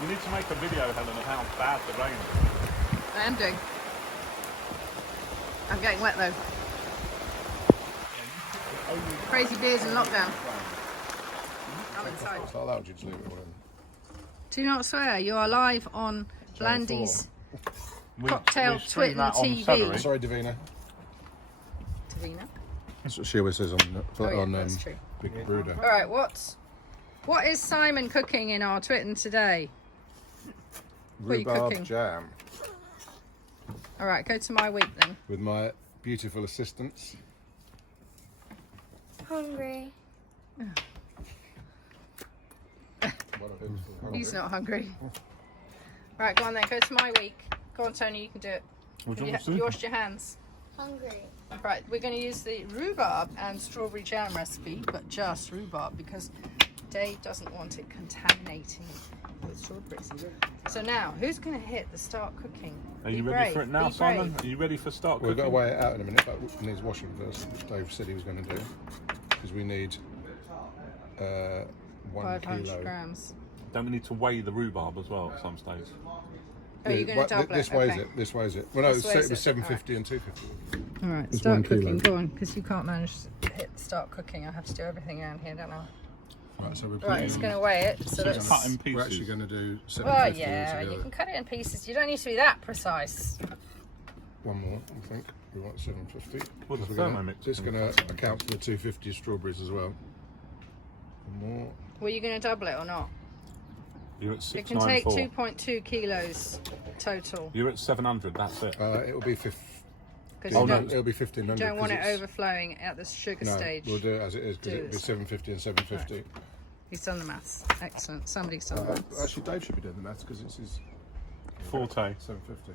You need to make a video, Helen, of how bad the rain is. I am doing. I'm getting wet though. Crazy beers in lockdown. I'm inside. It's like that, would you just leave it all in? Do not swear, you are live on Blandie's Cocktail Twitten TV. Sorry, Davina. Davina? That's what she always says on that's true. Big Brewder. Alright, what is Simon cooking in our Twitten today? What are you Rhubarb cooking? jam. Alright, go to my week then. With my beautiful assistants. Hungry. He's not hungry. Right, go on then, go to my week. Go on, Tony, you can do it. You washed your hands. Hungry. Right, we're going to use the rhubarb and strawberry jam recipe, but just rhubarb because Dave doesn't want it contaminating with strawberries. So now, who's going to hit the start cooking? Are you ready for it now, Simon? Are you ready for start cooking? We've got to weigh it out in a minute, but it needs washing first, which Dave said he was going to do. Because we need 1 500 kilo. grams. Don't we need to weigh the rhubarb as well at some stage? Oh, you're going to double this it? weighs Okay. it. This weighs it. Well, no, This it weighs was it. 750 and 250. All right, It's start 1 kilo. cooking. Go on, because you can't manage to hit start cooking. I have to do everything around here, don't I? Right, so we're Right, it's going to weigh it. So let's... Cut in pieces. We're actually going to do 750 Well, yeah, altogether. you can cut it in pieces. You don't need to be that precise. One more, I think. We want 750. Well, the Because we're gonna- Thermomix It's going to account for the 250 strawberries as well. One more. Were you going to double it or not? You're at It can take 694. 2.2 kilos total. You're at 700, that's it. It'll be 50. Because Oh, you no. don't, It'll be 1500. don't want it 'cause it's- overflowing at the sugar No, stage. we'll do it as it is because Do it'll be this. 750 and 750. He's done the maths. Excellent. Somebody's done the maths. Actually, Dave should be doing the maths because it's his Forte. 750.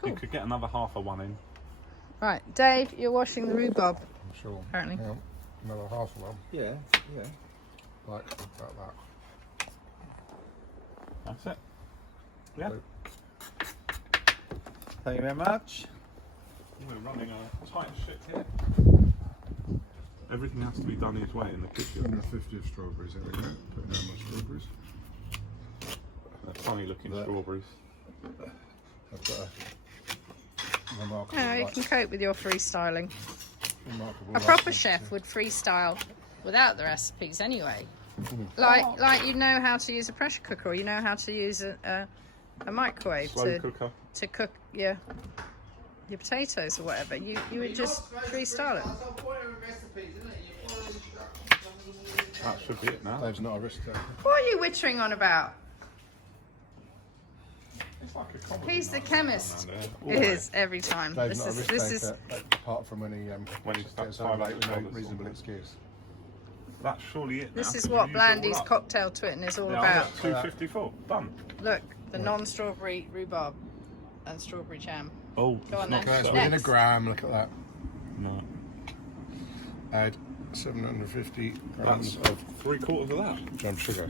Cool. You could get another half of one in. Right, Dave, you're washing the rhubarb. I'm sure. Apparently. Yeah, another half of one. Yeah. Like that. That's it. Yeah. So, Thank you very much. We're running a tight ship here. Everything has to be done his way in the kitchen. 150 of strawberries. There we go. Putting down my strawberries. They're funny looking strawberries. I've got a remarkable. No, you light- can cope with your freestyling. remarkable A light proper sense chef to- would freestyle without the recipes anyway. Like you know how to use a pressure cooker, or you know how to use a microwave Slow cooker. to cook your potatoes or whatever. You would just freestyle it. That should be it now. Dave's not a risk taker. What are you wittering on about? It's like a comedy He's the night chemist. around It here. is every time. Dave's not a risk This is taker, apart from when he When he gets starts home late with no $500 reasonable excuse. That's surely it. this now, is 'cause what you've used it all Blandie's up. cocktail twitten is all Yeah, I'm about. at 254. Done. Look, the non-strawberry rhubarb and strawberry jam. Oh, Go on it's not then. Okay, so- so within a Next. gram, look at that. No. Add 750 grams That's of 3/4 of that. jam sugar.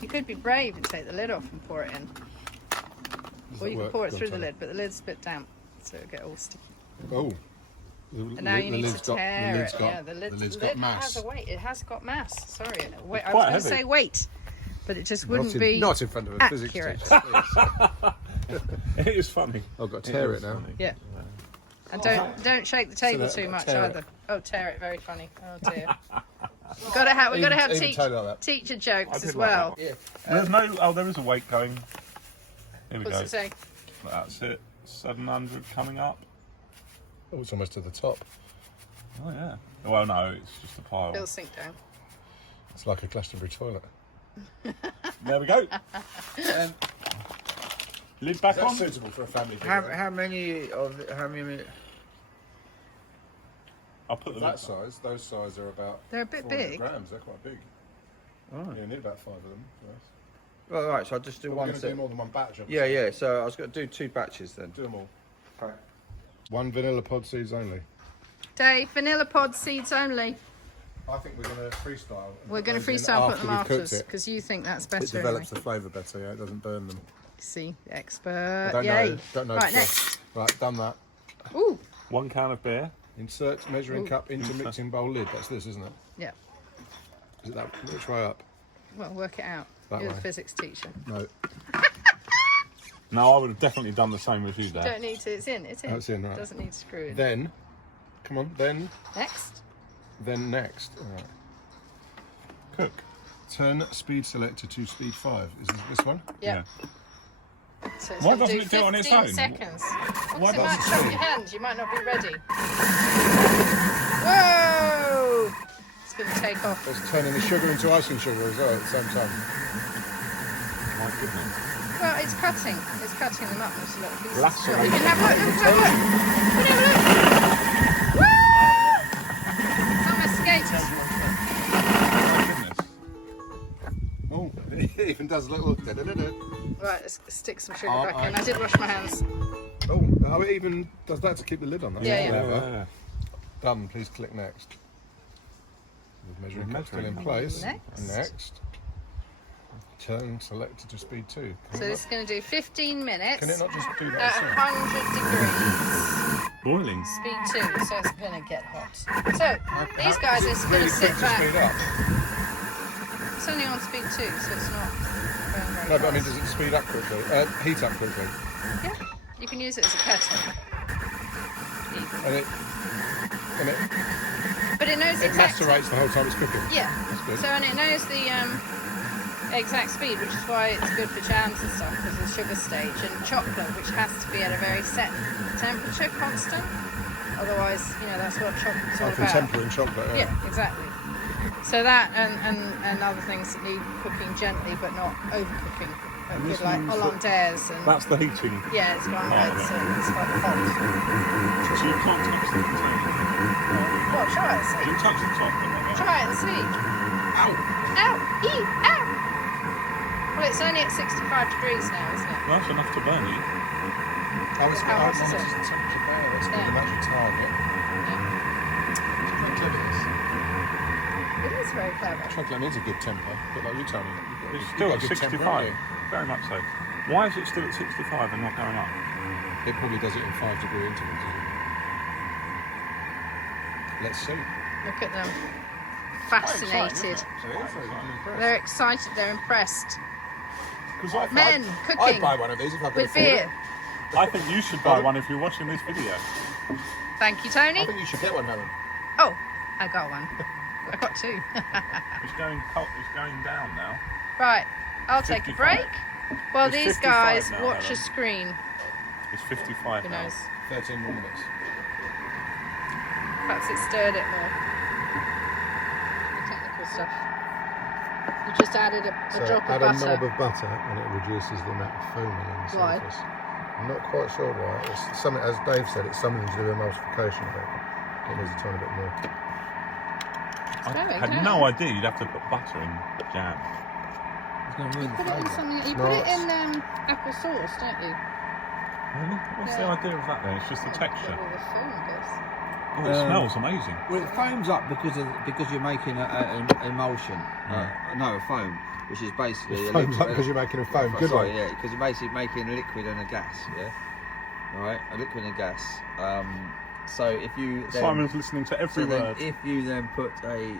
You could be brave and take the lid off and pour it in. Does Or that you can work? pour it Go on, through the Tony. lid, but the lid's a bit damp, so it'll get all sticky. Oh. And now you need to tear it. Yeah, the lid's lid got mass. has a weight. It has got mass. Sorry, wait, I was quite going to heavy. say weight, but it just wouldn't not in, be not in front of a physics accurate. teacher, please. It is funny. I've got to tear it is now. funny. Yeah. And don't shake the table that- too much tear it. either. Oh, tear it! Very funny. Oh dear. We've got to have Even teach, Tony like that. teacher I jokes did as like well. that one. There's no. Oh, there is a weight going. Here we What's go. it say? That's it. 700 coming up. Oh, it's almost to the top. Oh yeah. Well, no, it's just a pile. It'll sink down. It's like a Glastonbury toilet. There we go. Lid back on. suitable for a family. How many of how many? I'll put them. That size, those size are about. They're a bit 400 big. grams. They're quite big. Oh. You need about 5 of them. Yes. Well, right. So I'll just do We're one going to do set. more than one batch. Yeah, yeah. So I was going to do 2 batches then. Do them all. Okay. 1 vanilla pod seeds only. Dave, vanilla pod seeds only. I think we're going to freestyle. and We're put going to those in freestyle put them we've after cooked it. because you think that's It better. Anyway. develops the flavour better. Yeah, it doesn't burn them. See, the I expert. don't Yay! know. Don't know. Right, for- next. Right, done that. Ooh, 1 can of beer. Insert measuring Ooh. cup into mixing bowl lid. That's this, isn't it? yeah. Is Is it that which way up? Well, work it out. That You're way. the physics teacher. No. No, I would have definitely done the same as you, You Dad. don't need to. It's in. It's in. Oh, it's in, right. Doesn't need to screw in. Then, come on. Then Next. next. All right. Cook. Turn speed selector to speed 5. Is this one? Yep. So it's Why gonna doesn't it do it on its 15 own? seconds. Why Because it might doesn't chop it? your hand. You might not be ready. Whoa! It's going to take off. It's turning the sugar into icing sugar as well at the same time. My goodness. Well, it's cutting. It's cutting them up into little pieces. Lacerating. You can have a look. You can have a look. You can have a look. Woo! Some escaped. My goodness. Oh, it even does a little. Right, let's stick some sugar Oh, back in. I did wash my hands. Oh, it even does that to keep the lid on that. Yeah, yeah. Clever. Done. Please click next. The measuring cup still in place. Next. Turn selector to speed 2. So this is going to do 15 minutes Can it not just do at that? 100 degrees. Boiling. Speed 2, so it's going to get hot. So these guys are just going to sit back. Speed up. It's only on speed 2, so it's not going very No, but I mean, fast. does it speed up quickly? Heat up quickly? Yeah, you can use it as a kettle. And it But it knows the it exact macerates the whole time it's cooking. Yeah. That's good. So and it knows the exact speed, which is why it's good for jams and stuff, because of the sugar stage, and chocolate, which has to be at a very set temperature, constant. Otherwise, that's what chocolate's all Like about. tempering chocolate. Yeah, exactly. So that and other things that need cooking gently, but not overcooking. And Good, this like means hollandaise and That's the heating. yeah, it's got Oh, it's like hot. So you can't touch the top. Well, try it and see. You touch the top. Try it and see. Ow! Ow! Ew! Ow! Well, it's only at 65 degrees now, isn't it? That's enough to burn you. How How hot is it? the temperature there? That's good. Yeah. And actually target. Quite clever, this. It is very clever. Chocolate needs a good temper, but like you told me, It's still at 65. Very much so. Why is it still at 65 and not going up? It probably does it in 5-degree intervals. Doesn't it? Let's see. Look at them. Fascinated. They're excited, they're impressed. Men cooking I'd buy one of these if I could with afford beer. it. I think you should buy one if you're watching this video. Thank you, Tony. I think you should get one, Helen. Oh, I got one. I got two. It's going down now. Right, I'll take a 55. break. While It's these 55 guys now, watch a Helen. screen. It's 55 Who now. knows? 13 more minutes. Perhaps it stirred it more. The technical stuff. You just added a drop of add butter. a knob of butter and it reduces the amount of foaming on the Why? surface. I'm not quite sure why. It's something, as Dave said, it's something to do with emulsification. I think it needs a tiny bit more. I Very had clever. no idea you'd have to put butter in jam. You put it in something. You put it in apple sauce, don't you? Really? What's the Yeah. idea of that then? It's just the texture. With the foam, I guess. Oh, it smells amazing. Well, it foams up because you're making an emulsion. No, a foam, which is basically a Foams up liquid. because you're making a foam. Good Sorry, one. yeah, because you're basically making a liquid and a gas. Yeah, all right, a liquid and a gas. So if you then, Simon's listening to every so then word. if you then put a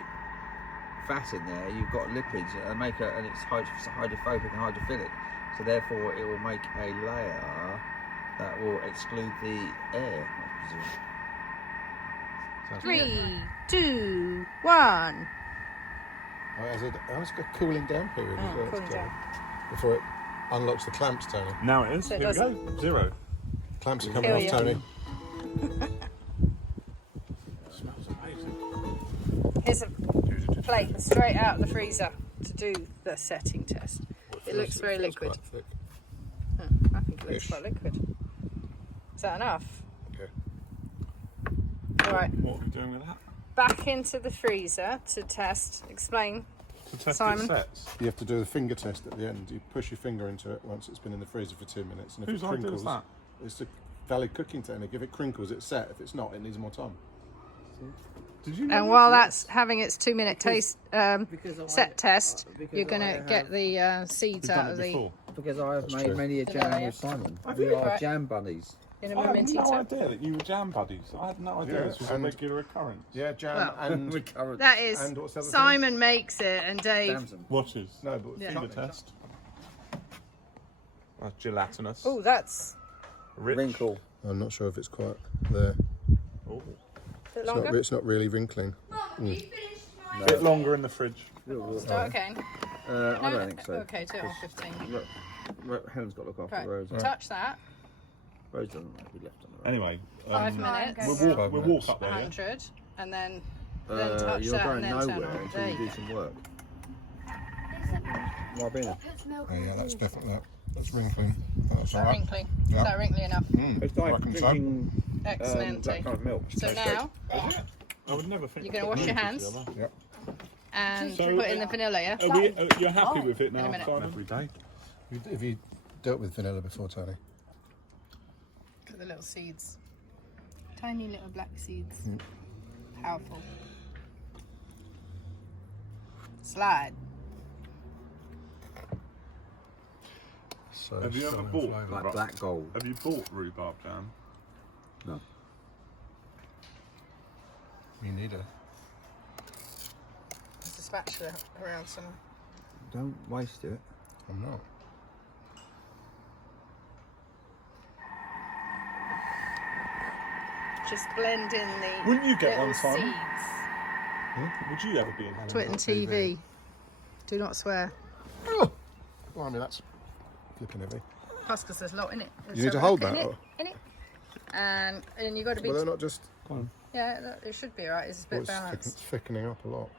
fat in there, you've got lipids and and it's hydrophobic and hydrophilic. So therefore, it will make a layer that will exclude the air. I presume. 3, 2, 1. It's got a cooling down period as well. Cooling down. Before it unlocks the clamps, Tony. Now it is. So it Here we go. 0. Clamps are coming Here off, we are. Tony. It smells amazing. Here's a plate straight out of the freezer to do the setting test. It looks very feels liquid. quite thick. I think it looks Ish. quite liquid. Is that enough? Okay. All right, What are we doing with that? back into the freezer to test. Explain. To test Simon? it sets. You have to do the finger test at the end. You push your finger into it once it's been in the freezer for 2 minutes. And if Whose it idea crinkles, is that? it's a valid cooking technique. If it crinkles, it's set. If it's not, it needs more time. Did you know And that? while that's having its 2-minute taste because set test, because you're going I to have- get the seeds You've out done of it the. before. Because I have That's made true. many a Good jam idea. with Simon. Have We you? are Right. jam bunnies. in a I had momentito. no idea that you were jam buddies. I had no idea Yeah, this was a and- regular occurrence. Yeah, jam Well, and Recurrent. That is, And what's the other Simon makes it and Dave. Damson. Watches. no, but Yeah. Finger test. That's gelatinous. Oh, that's Rich. Wrinkle. I'm not sure if it's quite there. Oh. a bit longer. It's not really wrinkling. A bit longer in the fridge. Start again. I don't think so. Okay, do it on 15. Look, Helen's got to look after Right, Rose. touch that. Rose doesn't want to be left on the road. Anyway, 5 minutes. we'll walk up there. Yeah? 100, and then touch You're that going and then turn nowhere on. until There you you do go. some work. Ribena. Oh, yeah, that's definitely that's wrinkling. That's Is that wrinkly? Is Yeah. that wrinkly enough? It's like reckon so. drinking Excellent. that kind of milk. So now I would never think. you're going to wash your hands Yep. and So, put in the vanilla, yeah? Are we, you're happy with it In a now, minute. Simon? Every day. Have you dealt with vanilla before, Tony? Look at the little seeds. Tiny little black seeds. Powerful. Slide. So Have you ever strong in bought flavour. Like black gold. Have you bought rhubarb jam? No. Me neither. There's a spatula around somewhere. Don't waste it. I'm not. Just blend in the Wouldn't you get little one, Simon? seeds. Would you ever be in Helen? Twitten TV. Do not swear. Oh! Well, I mean, that's flipping heavy. Plus, because there's a lot in it. You need to hold that, In it, or- in it. And you've got to be... Well, they're not just. Yeah, look, it should be alright. It's a bit It's balanced. thickening up a lot.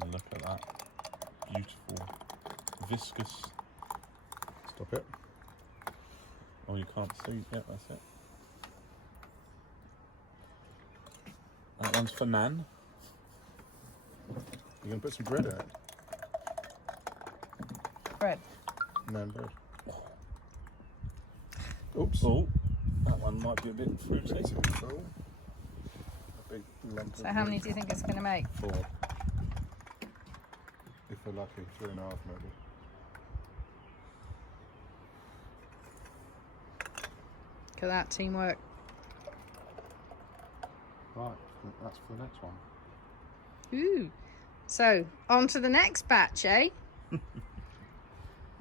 And look at that. Beautiful. Viscous. Stop it. Oh, you can't see. Yeah, that's it. That one's for Nan. You're going to put some bread in it? Bread. Man bread. Oops. Oh, that one might be a bit fruity. A big lump So of how many bread. do you think it's going to make? 4. If we're lucky, 3.5 maybe. Look at that, teamwork. Right, that's for the next one. Ooh. So, on to the next batch, eh?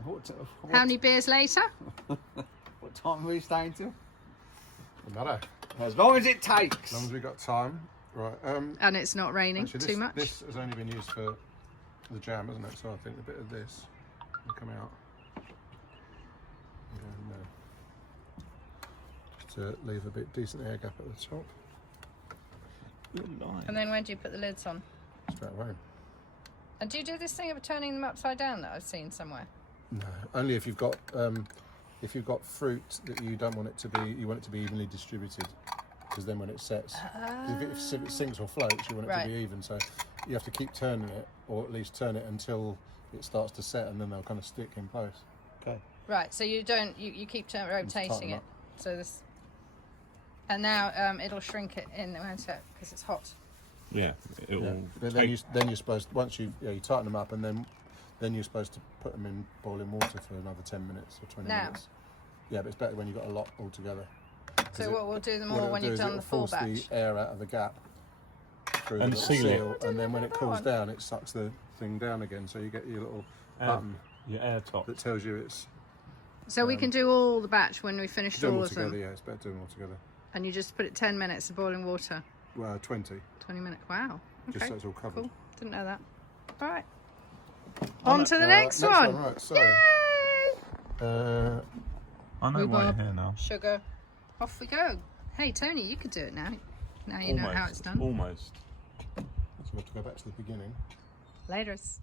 How many beers later? What time are we staying till? No matter. As long as it takes. As long as we've got time. Right. And it's not raining Actually, too much. This has only been used for the jam, hasn't it? So I think a bit of this will come out. To leave a bit decent air gap at the top. And then when do you put the lids on? Straight away. And do you do this thing of turning them upside down that I've seen somewhere? No, only if you've got fruit that you don't want it to be, you want it to be evenly distributed, because then when it sets, if it sinks or floats, you want it to be even. So you have to keep turning it, or at least turn it until it starts to set, and then they'll kind of stick in place. Okay. Right. So you don't you keep rotating tighten it. up. So this. And now it'll shrink it in, won't it? Because it's hot. Yeah, it will. But then you're supposed to, once you tighten them up, and then you're supposed to put them in boiling water for another 10 minutes or 20 Now. minutes. Yeah, but it's better when you've got a lot all together. So what we'll do them What all it'll when do you've is done it'll the full force batch. the air out of the gap through And the little seal it. and then when it cools down, it sucks the thing down again. So you get your little button Your air top. that tells you it's So we can do all the batch when we finish do them all all of together. them. Yeah, it's better doing them all together. And you just put it 10 minutes of boiling water. 20, 20 minutes. Wow. just Okay. so it's all covered. Cool. Didn't know that. All right. On to the next Next one. right. So, Yay! I know why you're Rhubarb. here now. Sugar. Off we go. Hey, Tony, you could do it now. Now you know how it's done. Almost. so we have to go back to the beginning. Laters.